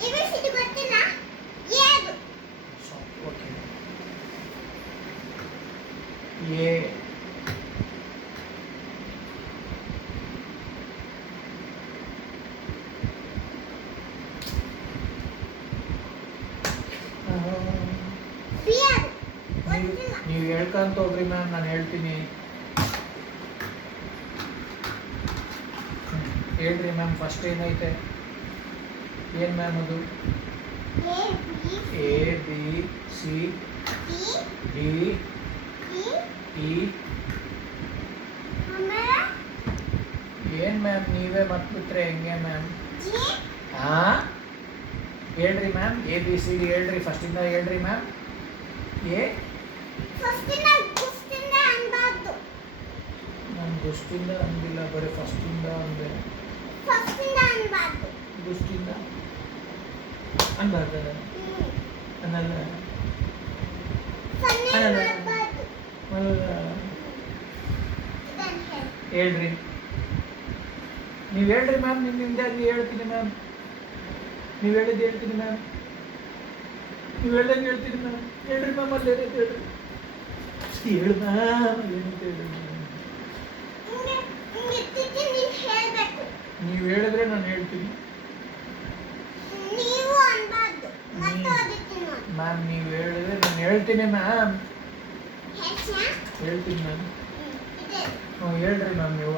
ABCD ಗೊತ್ತಿಲ್ಲ ಏದು okay A B ಅದು ಗೊತ್ತಿಲ್ಲ ನೀವು ಹೇಳ್ಕೊಂತ ಹೋಗ್ರಿ ಮ್ಯಾಮ್ ನಾನು ಹೇಳ್ತೀನಿ ಹೇಳ್ರಿ ಮ್ಯಾಮ್ ಫಸ್ಟ್ ಏನೈತೆ ಏನು ಮ್ಯಾಮ್ ಅದು A A B C B D E E ಆಮೇಲೆ ಏನು ಮ್ಯಾಮ್ ನೀವೇ ಮರ್ತ್ಬಿಟ್ರೆ ಹೆಂಗೆ ಮ್ಯಾಮ್ G ಹಾಂ ಹೇಳ್ರಿ ma'am A B C D ಹೇಳ್ರಿ ಫಸ್ಟಿಂದ ಹೇಳ್ರಿ ಮ್ಯಾಮ್ ಎ ಫಸ್ಟಿಂದ ಗುಸ್ತಿಂದ ಅನ್ಬಾರ್ದು ನಾನು ಗುಷ್ಟಿಂದ ಅಂದಿಲ್ಲ ಬರೀ ಫಸ್ಟಿಂದ ಅಂದೆ ಫಸ್ಟಿಂದ ಅನ್ಬಾರ್ದು ಗುಷ್ಟಿಂದ ಅನ್ಬಾರ್ದಲ್ಲ ಅನ್ನಲ್ಲ ಸೊನ್ನೆ ಅಲ್ಲ. ಮಾಡಬಾರ್ದು ಅಲ್ಲ. ಇದನ್ನ ಹೇಳಿ ಹೇಳ್ರಿ ನೀವು ಹೇಳ್ರಿ ಮ್ಯಾಮ್ ನಿಮ್ಮಿಂದ ಅಲ್ಲಿ ಹೇಳ್ತೀನಿ ಮ್ಯಾಮ್ ನೀವು ಹೇಳಿದ್ದು ಹೇಳ್ತೀನಿ ಮ್ಯಾಮ್ ನೀವು ಹೇಳ್ದಂಗೆ ಹೇಳ್ತೀನಿ ಮ್ಯಾಮ್ ಹೇಳ್ರಿ ಮ್ಯಾಮ್ ಅಲ್ಲಿ ಏನಂತ ಹೇಳ್ರಿ ಹೇಳು ಮ್ಯಾಮ್ ಏನಂತ ಹೇಳ್ರಿ ಮ್ಯಾಮ್ ಹಿಂಗೆ ಇತ್ತಿತ್ತು ನೀನು ಹೇಳಬೇಕು ನೀವು ಹೇಳಿದ್ರೆ ನಾನು ಹೇಳ್ತೀನಿ ನೀವು ಅನ್ಬಾರ್ದು ಮತ್ತೆ ಓದುತ್ತೀನಿ ನೋಡಿ ಮ್ಯಾಮ್ ನೀವು ಹೇಳಿದ್ರೆ ನಾನು ಹೇಳ್ತೀನಿ ಮ್ಯಾಮ್ ಹೆಚ್ಚಾ ಹೇಳ್ತೀನಿ ಮ್ಯಾಮ್ ಇದೆ ಹ್ಞೂ ಹೇಳ್ರಿ ಮ್ಯಾಮ್ ನೀವು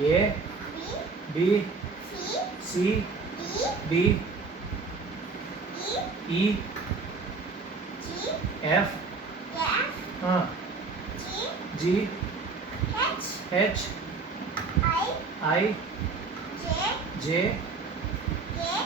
A A B B C C D D E E G F F ಹಾಂ G G H H I I J J